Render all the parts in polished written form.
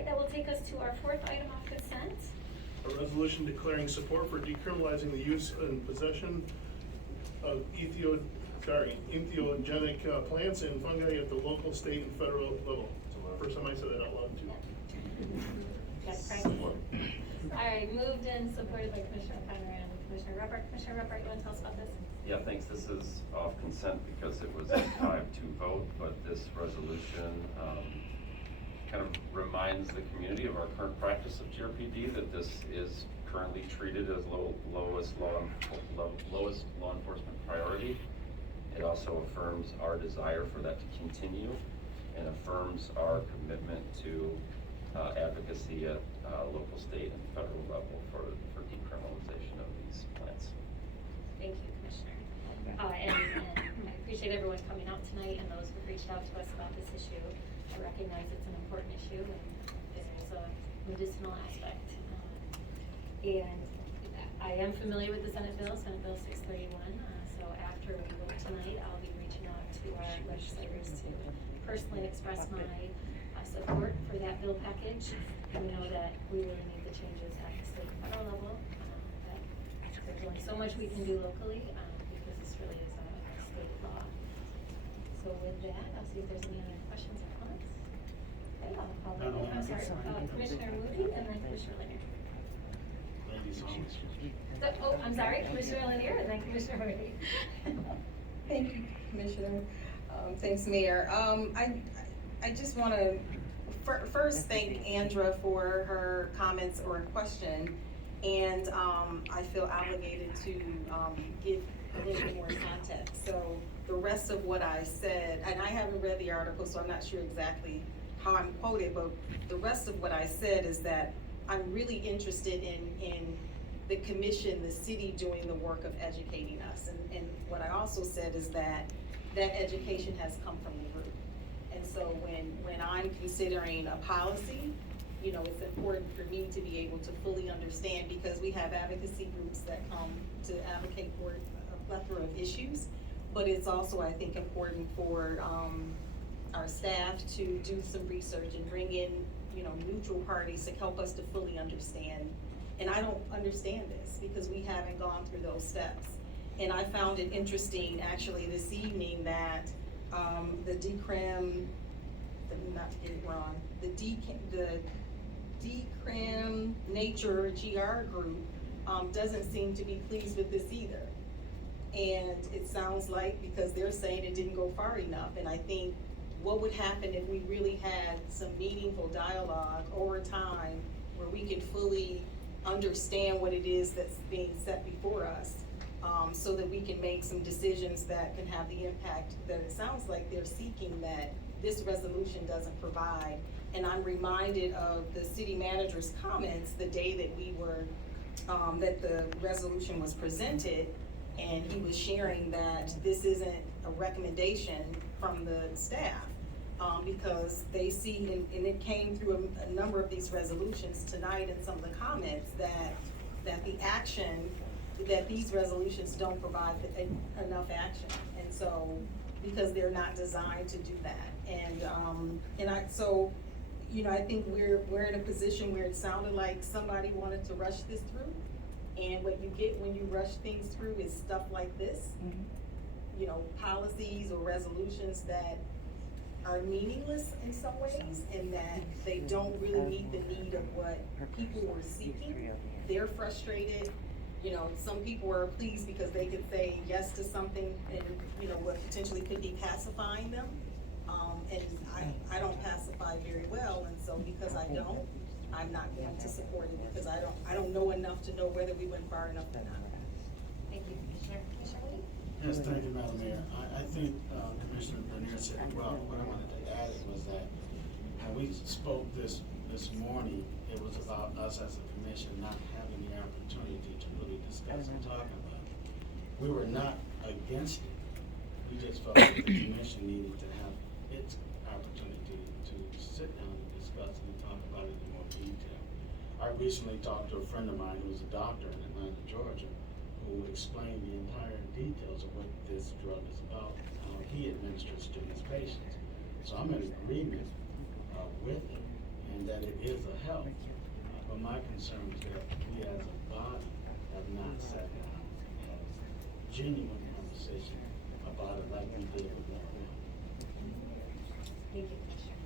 right, that will take us to our fourth item of consent. A resolution declaring support for decriminalizing the use and possession of entheogenic plants and fungi at the local, state, and federal level. First time I said that out loud too. Got practice. All right, moved and supported by Commissioner O'Connor and Commissioner Ruppert. Commissioner Ruppert, you want to tell us about this? Yeah, thanks. This is off consent because it was a 5-2 vote, but this resolution kind of reminds the community of our current practice of GRPD, that this is currently treated as lowest law enforcement priority. It also affirms our desire for that to continue and affirms our commitment to advocacy at local, state, and federal level for decriminalization of these plants. Thank you, Commissioner. And I appreciate everyone coming out tonight and those who've reached out to us about this issue. I recognize it's an important issue and there's a medicinal aspect. And I am familiar with the Senate Bill 631. So after we vote tonight, I'll be reaching out to our legislators to personally express my support for that bill package. And we know that we really need the changes at the state and federal level. That there's only so much we can do locally because this really is a state law. So with that, I'll see if there's any other questions or comments. Okay, I'll call I'm sorry, Commissioner Moody and then Commissioner Lanier. Oh, I'm sorry, Commissioner Lanier and then Commissioner Moody. Thank you, Commissioner. Thanks, Mayor. I just want to first thank Andra for her comments or question, and I feel obligated to give a little bit more context. So the rest of what I said, and I haven't read the article, so I'm not sure exactly how I'm quoted, but the rest of what I said is that I'm really interested in the commission, the city doing the work of educating us. And what I also said is that education has come from the group. And so when I'm considering a policy, you know, it's important for me to be able to fully understand, because we have advocacy groups that come to advocate for a plethora of issues. But it's also, I think, important for our staff to do some research and bring in, you know, neutral parties to help us to fully understand. And I don't understand this because we haven't gone through those steps. And I found it interesting actually this evening that the Decrim, not to get it wrong, the Decrim Nature GR group doesn't seem to be pleased with this either. And it sounds like because they're saying it didn't go far enough. And I think what would happen if we really had some meaningful dialogue over time where we can fully understand what it is that's being set before us, so that we can make some decisions that can have the impact that it sounds like they're seeking, that this resolution doesn't provide. And I'm reminded of the city manager's comments the day that we were, that the resolution was presented, and he was sharing that this isn't a recommendation from the staff, because they see, and it came through a number of these resolutions tonight and some of the comments, that the action, that these resolutions don't provide enough action. And so, because they're not designed to do that. So, you know, I think we're in a position where it sounded like somebody wanted to rush this through. And what you get when you rush things through is stuff like this, you know, policies or resolutions that are meaningless in some ways, and that they don't really meet the need of what people were seeking. They're frustrated. You know, some people are pleased because they could say yes to something, and you know what potentially could be pacifying them. And I don't pacify very well, and so because I don't, I'm not going to support it because I don't know enough to know whether we went far enough or not. Thank you, Commissioner. Commissioner Lee? Yes, thank you, Madam Mayor. I think Commissioner Bernier said it well. What I wanted to add was that when we spoke this morning, it was about us as a commission not having the opportunity to really discuss and talk about it. We were not against it. We just felt that the commission needed to have its opportunity to sit down and discuss and talk about it in more detail. I recently talked to a friend of mine who's a doctor in Atlanta, Georgia, who explained the entire details of what this drug is about, how he administers to his patients. So I'm in agreement with it, and that it is a help. But my concern is that we as a body have not sat down and had a genuine conversation about it like we did with that one. Thank you, Commissioner.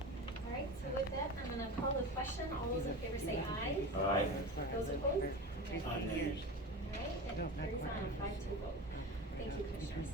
All right, so with that, I'm gonna call the question. All those in favor say aye. Aye. Those opposed? Aye. All right, it carries on a 5-2 vote. Thank you, Commissioners.